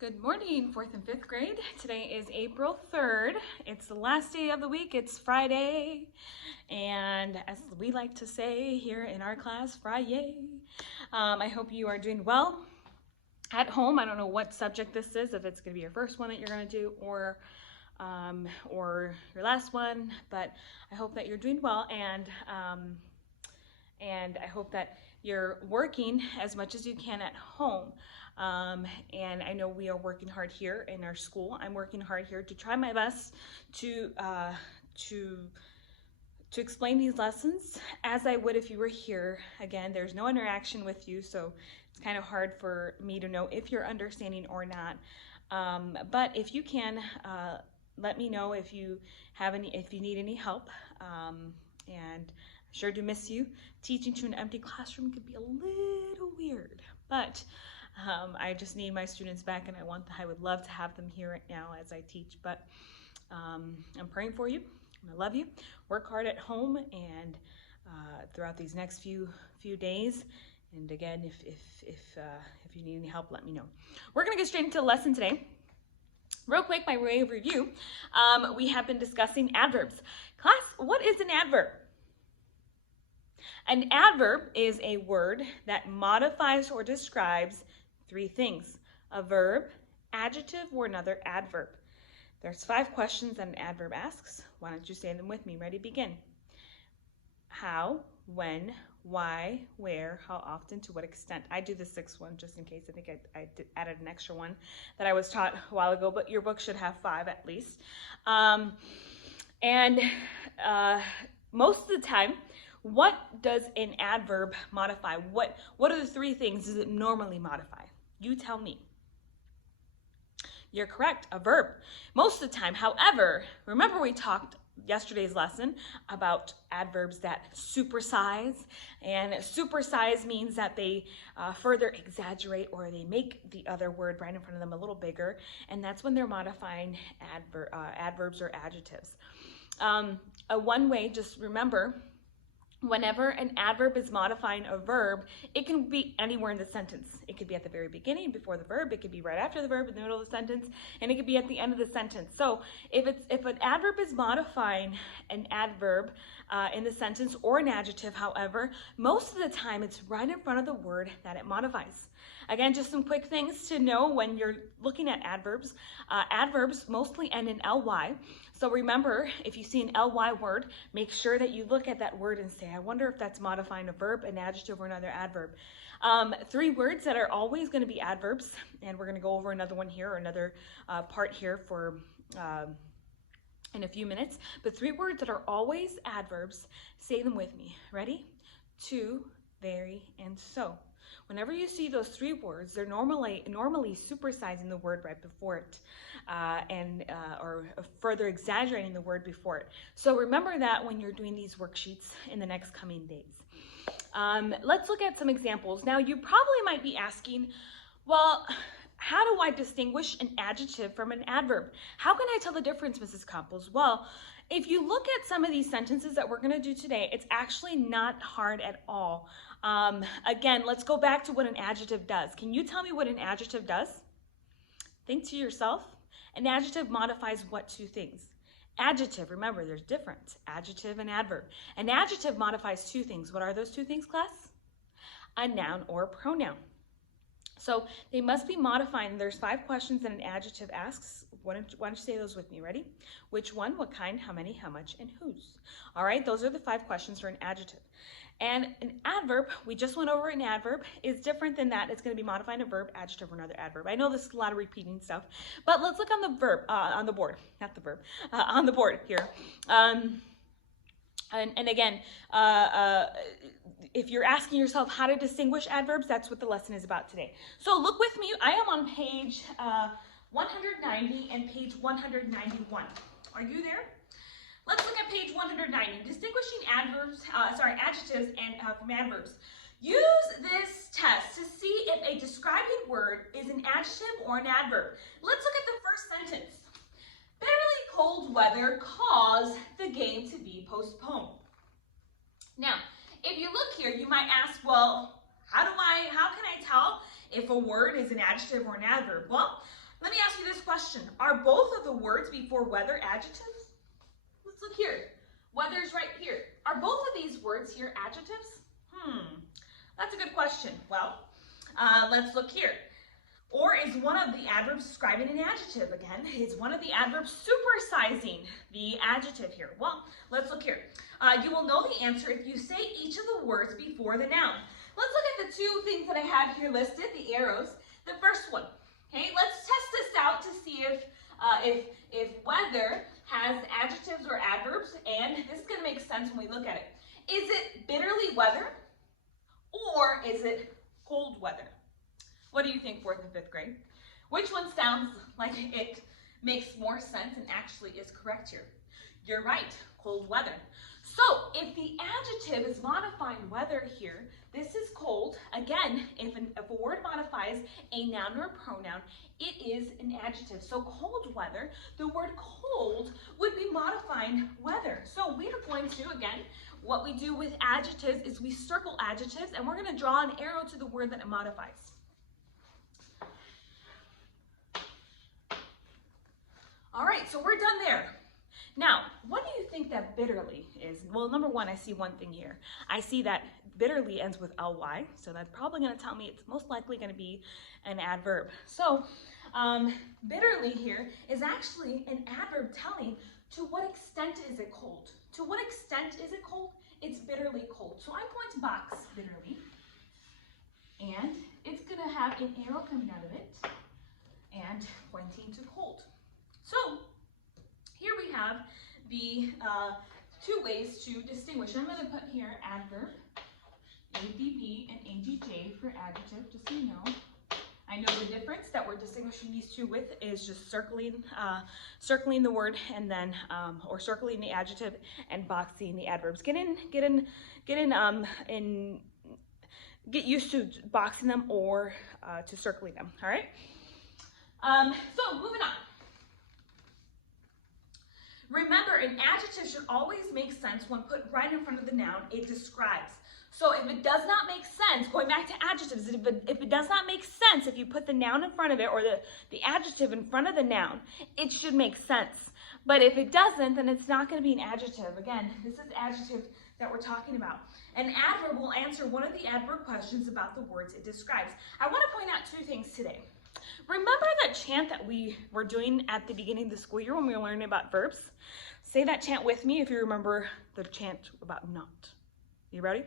Good morning, 4th and 5th grade. Today is April 3rd. It's the last day of the week. It's Friday. And as we like to say here in our class, Friday. I hope you are doing well at home. I don't know what subject this is, if it's going to be your first one that you're going to do or your last one, but I hope that you're doing well, and I hope that you're working as much as you can at home. And I know we are working hard here in our school. I'm working hard here to try my best to explain these lessons as I would if you were here. Again, there's no interaction with you, so it's kind of hard for me to know if you're understanding or not. But if you can, let me know if you need any help. And I sure do miss you. Teaching to an empty classroom could be a little weird, but I just need my students back, and I would love to have them here right now as I teach. But I'm praying for you. I love you. Work hard at home and throughout these next few days. And again, if you need any help, let me know. We're gonna get straight into the lesson today. Real quick, by way of review, we have been discussing adverbs. Class, what is an adverb? An adverb is a word that modifies or describes three things: a verb, adjective, or another adverb. There's 5 questions that an adverb asks. Why don't you say them with me? Ready, begin. How, when, why, where, how often, to what extent. I do the 6th one just in case. I think I added an extra one that I was taught a while ago, but your book should have 5 at least. Most of the time, what does an adverb modify? What are the 3 things does it normally modify? You tell me. You're correct, a verb. Most of the time. However, remember we talked yesterday's lesson about adverbs that supersize, and supersize means that they further exaggerate, or they make the other word right in front of them a little bigger, and that's when they're modifying adverbs or adjectives. One way, just remember, whenever an adverb is modifying a verb, it can be anywhere in the sentence. It could be at the very beginning, before the verb. It could be right after the verb, in the middle of the sentence, and it could be at the end of the sentence. So if an adverb is modifying an adverb in the sentence, or an adjective, however, most of the time it's right in front of the word that it modifies. Again, just some quick things to know when you're looking at adverbs. Adverbs mostly end in ly. So remember, if you see an ly word, make sure that you look at that word and say, I wonder if that's modifying a verb, an adjective, or another adverb. 3 words that are always going to be adverbs, and we're going to go over another one here, or another part here for in a few minutes. But 3 words that are always adverbs, say them with me. Ready? To, very, and so. Whenever you see those 3 words, they're normally supersizing the word right before it, or further exaggerating the word before it. So remember that when you're doing these worksheets in the next coming days. Let's look at some examples. Now, you probably might be asking, well, how do I distinguish an adjective from an adverb? How can I tell the difference, Mrs. Campos? Well, if you look at some of these sentences that we're going to do today, it's actually not hard at all. Again, let's go back to what an adjective does. Can you tell me what an adjective does? Think to yourself. An adjective modifies what 2 things? Adjective, remember there's difference, adjective and adverb. An adjective modifies 2 things. What are those 2 things, class? A noun or a pronoun. So they must be modifying. There's 5 questions that an adjective asks. Why don't you say those with me? Ready? Which one, what kind, how many, how much, and whose? All right, those are the 5 questions for an adjective. And an adverb, we just went over an adverb, is different than that. It's going to be modifying a verb, adjective, or another adverb. I know this is a lot of repeating stuff, but let's look on the verb, on the board, not the verb, on the board here. And again, if you're asking yourself how to distinguish adverbs, that's what the lesson is about today. So look with me. I am on page 190 and page 191. Are you there? Let's look at page 190. Distinguishing adjectives from adverbs. Use this test to see if a describing word is an adjective or an adverb. Let's look at the first sentence. Bitterly cold weather caused the game to be postponed. Now, if you look here, you might ask, well, how can I tell if a word is an adjective or an adverb? Well, Let me ask you this question. Are both of the words before weather adjectives? Let's look here. Weather's right here. Are both of these words here adjectives? That's a good question. Well, let's look here. Or is one of the adverbs describing an adjective? Again, is one of the adverbs supersizing the adjective here? Well, let's look here. You will know the answer if you say each of the words before the noun. Let's look at the two things that I have here listed, the arrows. The first one, okay, let's test this out to see if weather has adjectives or adverbs, and this is going to make sense when we look at it. Is it bitterly weather, or is it cold weather? What do you think, 4th and 5th grade? Which one sounds like it makes more sense and actually is correct here? You're right, cold weather. So if the adjective is modifying weather here, this is cold. Again, if a word modifies a noun or a pronoun, it is an adjective. So cold weather, the word cold would be modifying weather. So we are going to, again, what we do with adjectives is we circle adjectives, and we're going to draw an arrow to the word that it modifies. All right, so we're done there. Now, what do you think that bitterly is? Well, number one, I see one thing here. I see that bitterly ends with ly, so that's probably going to tell me it's most likely going to be an adverb. So, bitterly here is actually an adverb telling to what extent is it cold. To what extent is it cold? It's bitterly cold. So I'm going to box bitterly, and it's going to have an arrow coming out of it and pointing to cold. So here we have the two ways to distinguish. I'm going to put here adverb, ADV and ADJ for adjective, just so you know. I know the difference that we're distinguishing these two with is just circling the word, and then or circling the adjective and boxing the adverbs. Get used to boxing them or to circling them. All right. So moving on. Remember, an adjective should always make sense when put right in front of the noun it describes. So if it does not make sense, going back to adjectives, if it does not make sense, if you put the noun in front of it or the adjective in front of the noun, it should make sense. But if it doesn't, then it's not going to be an adjective. Again, this is adjective that we're talking about. An adverb will answer one of the adverb questions about the words it describes. I want to point out two things today. Remember that chant that we were doing at the beginning of the school year when we were learning about verbs? Say that chant with me if you remember the chant about not. You ready?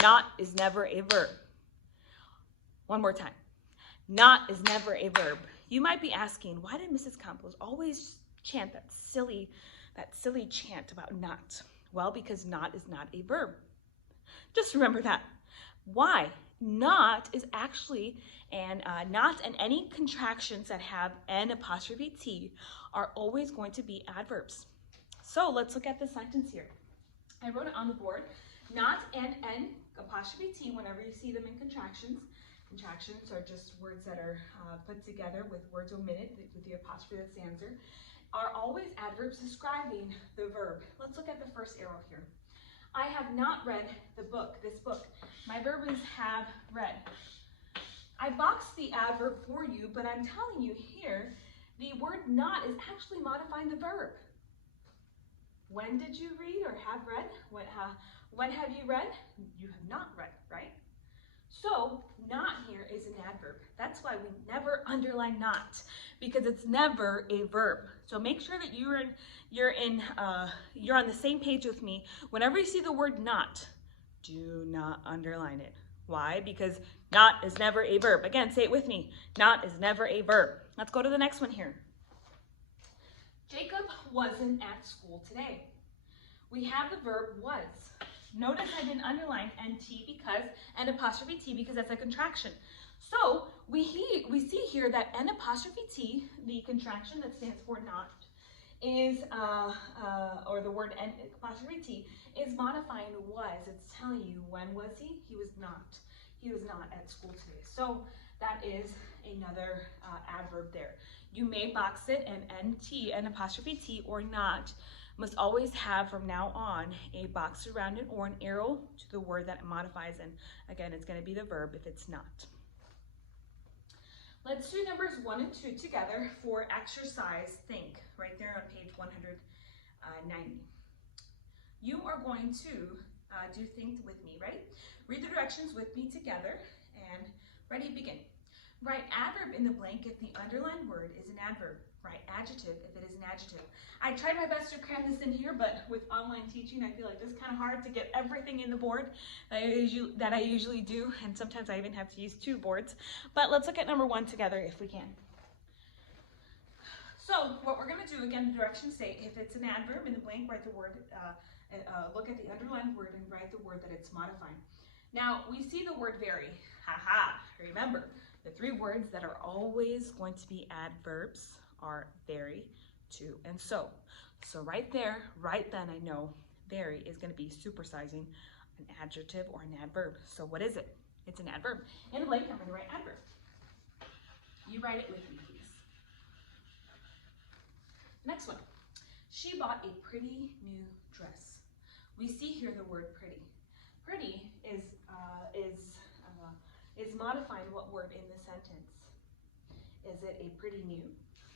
Not is never a verb. One more time. Not is never a verb. You might be asking, why did Mrs. Campos always chant that silly chant about not? Well, because not is not a verb. Just remember that. Why? Not is actually, and not and any contractions that have an apostrophe T are always going to be adverbs. So let's look at the sentence here. I wrote it on the board. Not and N apostrophe T whenever you see them in contractions. Contractions are just words that are put together with words omitted with the apostrophe that's the answer, are always adverbs describing the verb. Let's look at the first arrow here. I have not read this book. My verb is have read. I boxed the adverb for you, but I'm telling you here, the word not is actually modifying the verb. When did you read or have read? When have you read? You have not read, right? So not here is an adverb. That's why we never underline not, because it's never a verb. So make sure that you're on the same page with me. Whenever you see the word not, do not underline it. Why? Because not is never a verb. Again, say it with me. Not is never a verb. Let's go to the next one here. Jacob wasn't at school today. We have the verb was. Notice I didn't underline NT because, N apostrophe T, because that's a contraction. So we see here that N apostrophe T, the contraction that stands for not, is, or the word N apostrophe T, is modifying was. It's telling you when was he? He was not. He was not at school today. So that is another adverb there. You may box it and NT, N apostrophe T, or not, must always have from now on a box around it or an arrow to the word that it modifies, and again, it's going to be the verb if it's not. Let's do numbers 1 and 2 together for exercise think, right there on page 190. You are going to do think with me, right? Read the directions with me together, and ready, begin. Write adverb in the blank if the underlined word is an adverb. Write adjective if it is an adjective. I tried my best to cram this in here, but with online teaching, I feel like it's kind of hard to get everything in the board that I usually do, and sometimes I even have to use 2 boards. But let's look at number 1 together if we can. So what we're going to do, again, the directions say if it's an adverb in the blank, write the word, look at the underlined word and write the word that it's modifying. Now, we see the word very. Haha, remember, the 3 words that are always going to be adverbs are very, to, and so. So right there, right then, I know very is going to be supersizing an adjective or an adverb. So what is it? It's an adverb. In the blank, I'm going to write adverb. You write it with me, please. Next one. She bought a pretty new dress. We see here the word pretty. Pretty is modifying what word in the sentence? Is it a pretty new?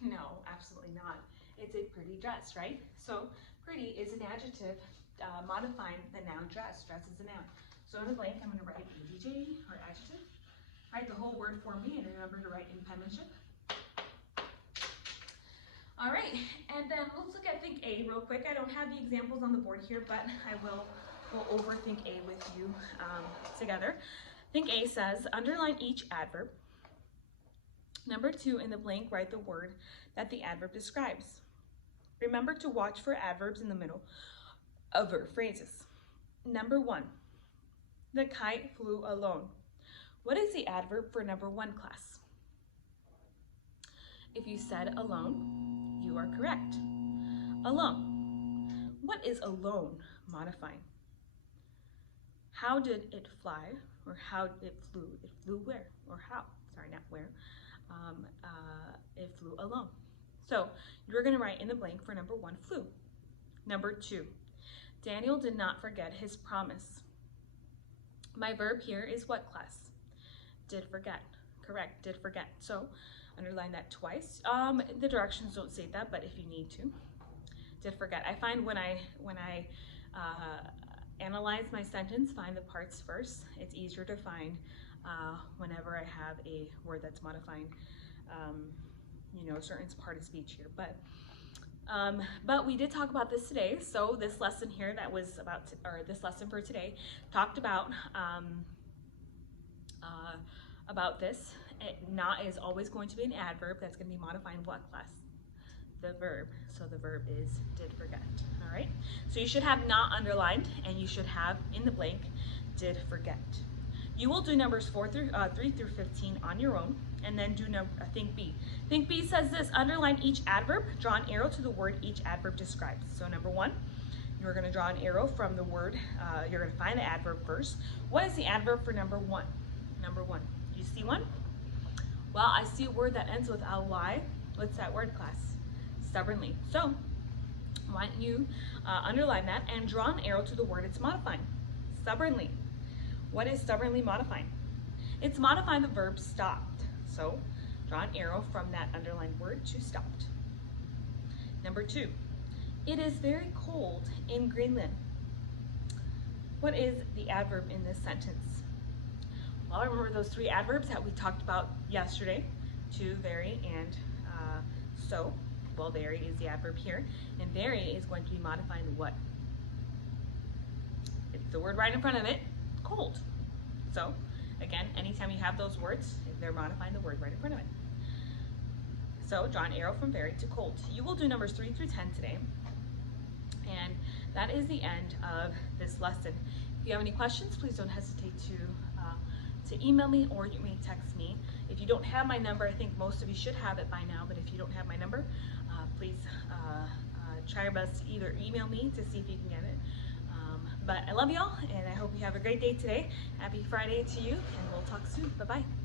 No, absolutely not. It's a pretty dress, right? So pretty is an adjective modifying the noun dress. Dress is a noun. So in the blank, I'm going to write adj or adjective. Write the whole word for me, and remember to write in penmanship. All right, and then let's look at think A real quick. I don't have the examples on the board here, but I will go over think A with you together. Think A says, underline each adverb. Number 2, in the blank, write the word that the adverb describes. Remember to watch for adverbs in the middle of verb phrases. Number 1, the kite flew alone. What is the adverb for number 1, class? If you said alone, you are correct. Alone. What is alone modifying? How did it fly, or how it flew? It flew where, or how? Sorry, not where. It flew alone. So you're going to write in the blank for number 1, flew. Number 2, Daniel did not forget his promise. My verb here is what, class? Did forget. Correct, did forget. So underline that twice. The directions don't say that, but if you need to. Did forget. I find when I analyze my sentence, find the parts first, it's easier to find whenever I have a word that's modifying a certain part of speech here. But we did talk about this today. So this lesson here that was this lesson for today talked about this. Not is always going to be an adverb that's going to be modifying what, class? The verb. So the verb is did forget. All right. So you should have not underlined, and you should have in the blank did forget. You will do numbers 3 through 15 on your own, and then do think B. Think B says this: underline each adverb, draw an arrow to the word each adverb describes. So number 1, you're going to draw an arrow from the word. You're going to find the adverb first. What is the adverb for number 1? Number 1. Do you see one? Well, I see a word that ends with ly. What's that word, class? Stubbornly. So why don't you underline that and draw an arrow to the word it's modifying? Stubbornly. What is stubbornly modifying? It's modifying the verb stopped. So draw an arrow from that underlined word to stopped. Number 2, it is very cold in Greenland. What is the adverb in this sentence? Well, remember those 3 adverbs that we talked about yesterday: to, very, and so. Well, very is the adverb here, and very is going to be modifying what? It's the word right in front of it, cold. So again, anytime you have those words, they're modifying the word right in front of it. So draw an arrow from very to cold. You will do numbers 3 through 10 today, and that is the end of this lesson. If you have any questions, please don't hesitate to email me, or you may text me. If you don't have my number, I think most of you should have it by now, but if you don't have my number, please try your best to either email me to see if you can get it. But I love y'all, and I hope you have a great day today. Happy Friday to you, and we'll talk soon. Bye-bye.